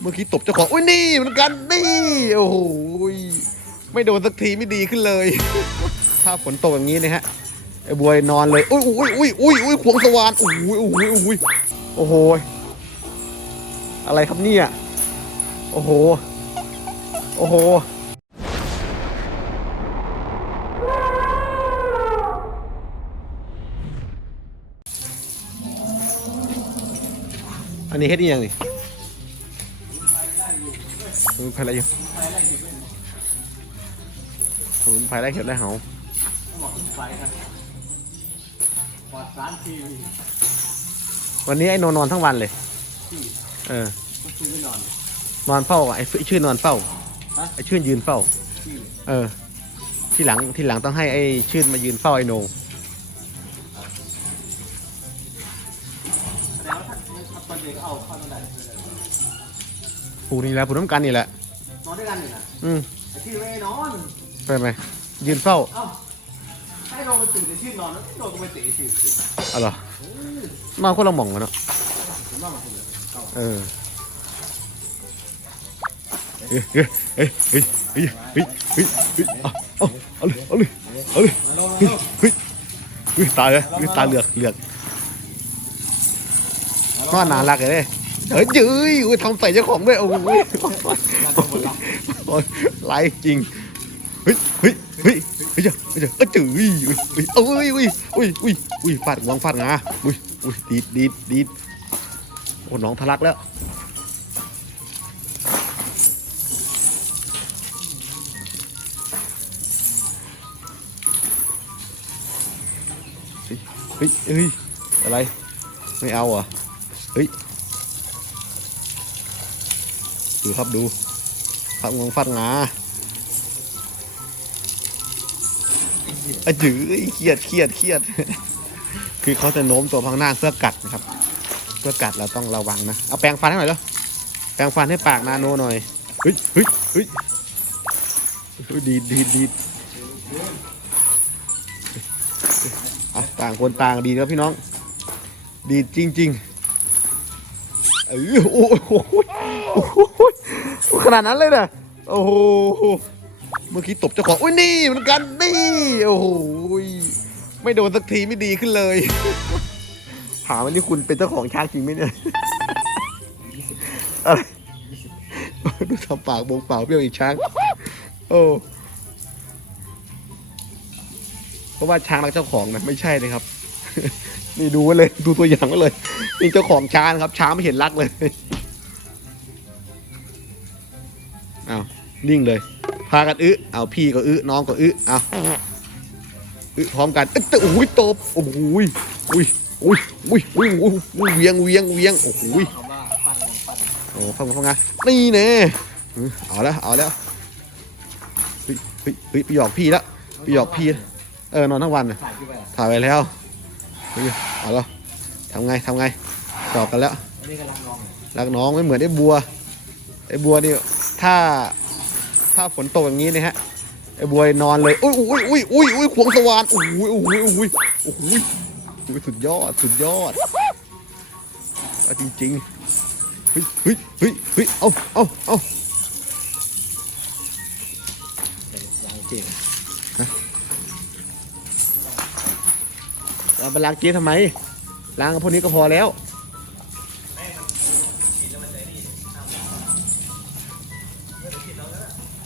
เมื่อกี้ตบเจ้าของอุ้ยนี่เหมือนกันนี่โอ้โหไม่โดนสักทีไม่ดีขึ้นเลย ถ้าฝนตกอย่างนี้นะฮะไอ้บวยนอนเลยอุ้ยอุ้ยอุ้ยอุ้ยอุ้ยขวงสว่านอุ้ยอุ้ยอุ้ยอุ้ยโอ้โหอะไรครับเนี่ยโอ้โหโอ้โหอันนี้เฮ็ดอีหยังนี่ สมุนไพรอะไรอยู่สมุนไพรอะไรเห็ดได้เหาไฟครับปลอดสารทีวีวันนี้ไอ้นอนนอนทั้งวันเลยที่เออก็คือไม่นอนนอนเฝ้าอะไอ้ไอ้ชื่อนอนเฝ้าฮะไอ้ชื่นยืนเฝ้าที่เออ ที่หลังที่หลังต้องให้ไอ้ชื่นมายืนเฝ้าไอ้โหนงแสดงว่าถ้าถ้าตอนเด็กเอาเข้า นอนได้ปลูกนี่แหละปลูกน้ำกันนี่แหละ นอนด้วยกันอยู่นะอืมไอ้ที่ไม่ได้นอนไปไหมยืนเฝ้าเอ้าให้ลงไปตื่นแต่ชื่นนอนแล้วโดนก็ไปเตะชื่นตื่นเอาเหรอนอนคนละหม่องกันเนาะผมว่ามันคงเลยเอาเออเฮ้ยเฮ้ยเฮ้ยเฮ้ยเฮ้ยเฮ้ยเฮ้ยเฮ้ยเอาเอาเอาเลยเอาเลยเอาเลยมาลงเฮ้ยเฮ้ยเฮ้ยตายเลยเฮ้ยตาเหลือกเหลือกนอนนานรักเลยเด้ เฮ้ยยื้ยอุ้ยทำใส่เจ้าของด้วยโอ้โหโอ้ยไลฟ์จริงเฮ้ยเฮ้ยเฮ้ยเฮ้ยเจ้าเฮ้ยเจ้าเอ้ยจื้ออุ้ยอุ้ยอุ้ยอุ้ยอุ้ยอุ้ยฟาดงวงฟาดงาอุ้ยอุ้ยดีดดีดดีดโอ้น้องทะลักแล้วเฮ้ยเฮ้ยอะไรไม่เอาอะเฮ้ย ดูครับดูฟาดงงฟาดงาอจื้อเครียดเครียดเครียด คือเขาจะโน้มตัวพังหน้าเพื่อกัดนะครับ เพื่อกัดเราต้องระวังนะ เอาแปรงฟันให้หน่อยแล้วแปรงฟันให้ปากนาโนหน่อย เฮ้ยเฮ้ยเฮ้ยดีดีดีดต่างคนต่างดีครับพี่น้อง ดีจริง ๆ เออโอ้โหขนาดนั้นเลยนะโอ้โหเมื่อกี้ตบเจ้าของอุ้ยนี่เหมือนกันนี่โอ้โหไม่โดนสักทีไม่ดีขึ้นเลยถามว่านี่คุณเป็นเจ้าของช้างจริงไหมเนี่ยอะไรดูทำปากบงเปล่าเปรี้ยวอีกช้าง โอ้เพราะว่าช้างรักเจ้าของนะไม่ใช่เลยครับ นี่ดูไว้เลยดูตัวอย่างไว้เลยนี่เจ้าของช้างนะครับ ช้างไม่เห็นรักเลยเอานิ่งเลย พากันอึเอาพี่ก็อึน้องก็อึเอาอึพร้อมกันเอึตะอุ้ยตบโอ้โหอุ้ยอุ้ยอุ้ยอุ้ยอุ้ยอุ้ยเวียงเวียงเวียงโอ้โหโอ้ฟังฟังไงนี่แน่เอาแล้วเอาแล้วเฮ้ยเฮ้ยไปหยอกพี่ละไปหยอกพี่เออนอนทั้งวันถ่ายไปแล้ว เฮ้ยเอาล้วทำไงทำไงหยอกกันแล้วนี่กำลังลองรักน้องไม่เหมือนไอ้บัวไอ้บัวนี่ถ้าถ้าฝนตกอย่างนี้นะฮะไอ้บัวนอนเลยอุ้ยอุ้ยอุ้ยอุ้ยอุ้ยขวงสว่านอุ้ยอุ้ยอุ้ยอุ้ยอุ้ยอุ้ยสุดยอดสุดยอดเอาจริงๆเฮ้ยเฮ้ยเฮ้ยเฮ้ยเอาเอาเอา เก่งเอาไปล้างเกียร์ทำไม ล้างกับพวกนี้ก็พอแล้ว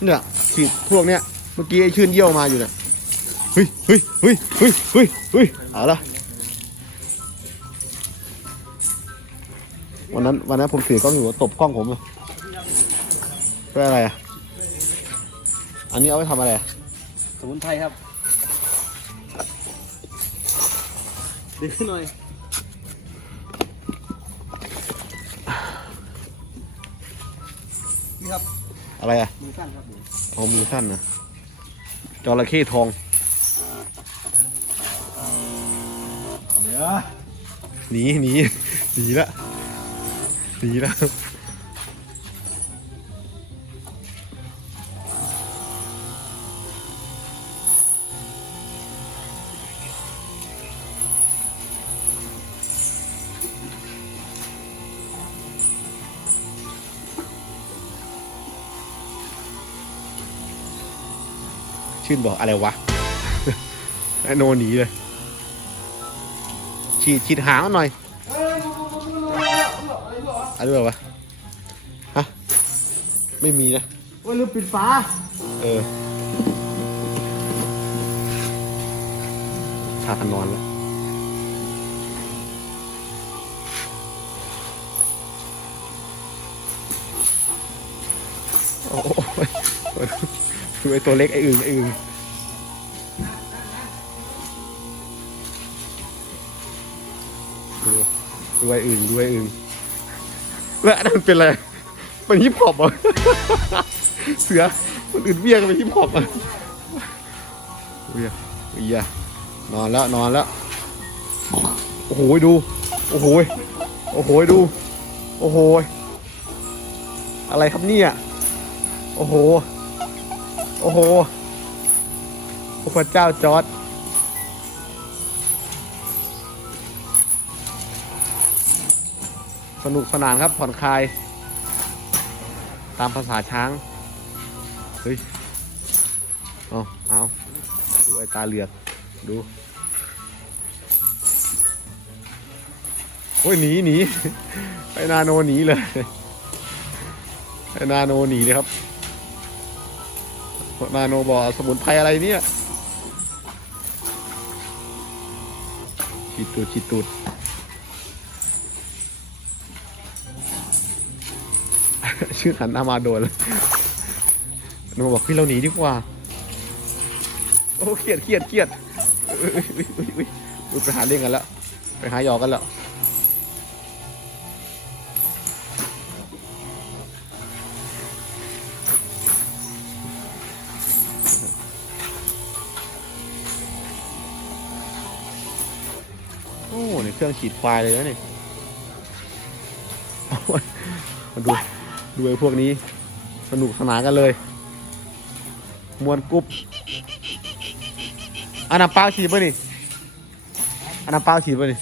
เนี่ยฉีดพวกเนี้ยเมื่อกี้ไอ้ชื่นเยี่ยวมาอยู่เนี่ยเฮ้ยเฮ้ยเฮ้ยเฮ้ยเฮ้ยเฮ้ยเอาละวันนั้นวันนั้นผมถือกล้องอยู่ตบกล้องผมเลยเพื่ออะไรอะ อันนี้เอาไว้ทำอะไร สมุนไพรครับ ดึงขึ้นหน่อย นี่ครับ อะไรอะ มือสั้นครับผมเอามือสั้นนะจระเข้ทอง เดี๋ยวหนีหนีหนีละหนีละ ชื่นบอกอะไรวะไอโนหนีเลย ฉีดฉีดหางมันหน่อยอะไรแบบวะฮะไม่มีนะโอ้ยลืมปิดฝาเออพากันนอนแล้วโอ้โห ดูไอตัวเล็กไออึ่งไออึ่งดูดูไออึ่งดูไออึ่งแล้วอันนั้นเป็นอะไรเป็นฮิปฮอปเหรอเสือคนอื่นเบี้ยกันเป็นฮิปฮอปอะเบี้ยเบี้ยนอนแล้วนอนแล้วโอ้โหดูโอ้โหโอ้โหดูโอ้โหอะไรครับเนี่ยโอ้โห โอ้โหโอ้พระเจ้าจอร์ดสนุกสนานครับผ่อนคลาย ตามภาษาช้าง เฮ้ย เอาเอาดูไอ้ตาเหลือก ดูโอ้ยหนีหนีไอ้นาโนหนีเลยไอ้นาโนหนีเลยครับ นาโนบอสมุนไพรอะไรเนี่ยฉีดตูดฉีตูดชื่อหันหน้ามาโดนเลยโนบอกพี่เราหนีดีกว่า โอ้เครียดเครียดเครียดอุ้ยอุ้ยอุ้ยไปหาเรื่องกันแล้ว ไปหาหยอกกันแล้ว อ้ในเครื่องฉีดควายเลยนะนี่โอ้ยมาดูดูไอ้พวกนี้ สนุกสนานกันเลย มวนกรุ๊บอันน้ำเปล่าฉีดป่ะนี่อันน้ำเปล่าฉีดป่ะนี่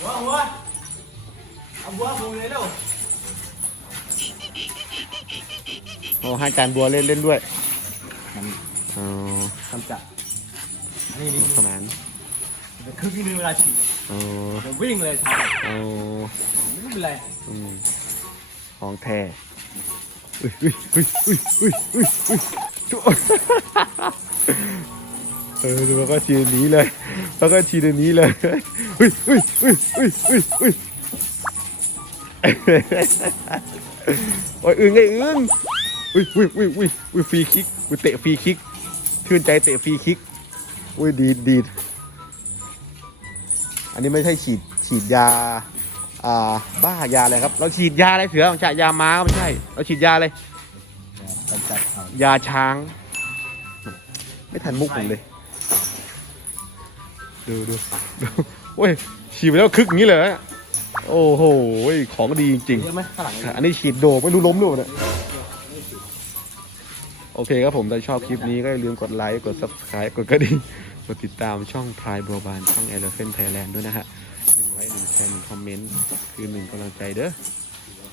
หัวหัวเอาหัวปูเลยเร็วโอ้ให้การบัวเล่นเล่นด้วยมันอ๋อ ทำจับนี่สนี่นุกสนานเดี๋ยวครึ่งนึงเวลาฉีดอ๋อเดี๋ยววิ่งเลยทอ๋อำไม่เป็นไรอืมของแท้อุ้ยอุ้ยอุ้ยอุ้ยอุ้ยอุ้ยอุ้ยเออดูแล้วก็ชีหนีเลยแล้วก็ชีหนีเลยอุ้ยอุ้ยอุ้ยอุ้ยอุ้ยอุ้ยโอ้ยอึ้งไอ้อึ้งอุ้ยอุ้ยอุ้ยอุ้ยอุ้ยฟรีคิกอุ้ยเตะฟรีคิก ชื่นใจเตะฟรีคิก อุ้ยดีดดีดอันนี้ไม่ใช่ฉีดฉีดยา อ่า บ้ายาอะไรครับ เราฉีดยาอะไรเสือไม่ใช่ยาม้าไม่ใช่ เราฉีดยาอะไรทำจับเขายาช้าง ไม่ทันมุกผมเลย ดูดูดูโอ้ย ฉีดไปแล้วคึกอย่างนี้เลยอะโอ้โห ของดีจริงเยอะไหมข้างหลังๆอันนี้ฉีดโดไม่รู้ล้มด้วยเนี่ย โอเคครับผมถ้าชอบคลิปนี้ก็อย่าลืมกดไลค์ กด subscribe กดกระดิ่ง กดติดตามช่องพายบัวบานช่อง Elephant Thailand ด้วยนะฮะหนึ่งไลค์หนึ่งแชร์หนึ่งคอมเมนต์คือหนึ่งกำลังใจเด้อ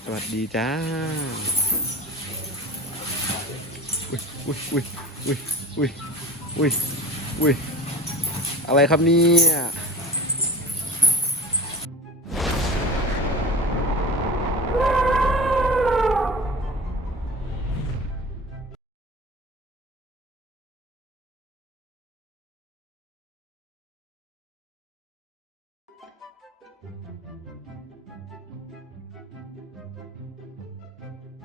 สวัสดีจ้า อุ้ยอุ้ยอุ้ยอุ้ยอุ้ยอุ้ยอุ้ยอะไรครับเนี่ย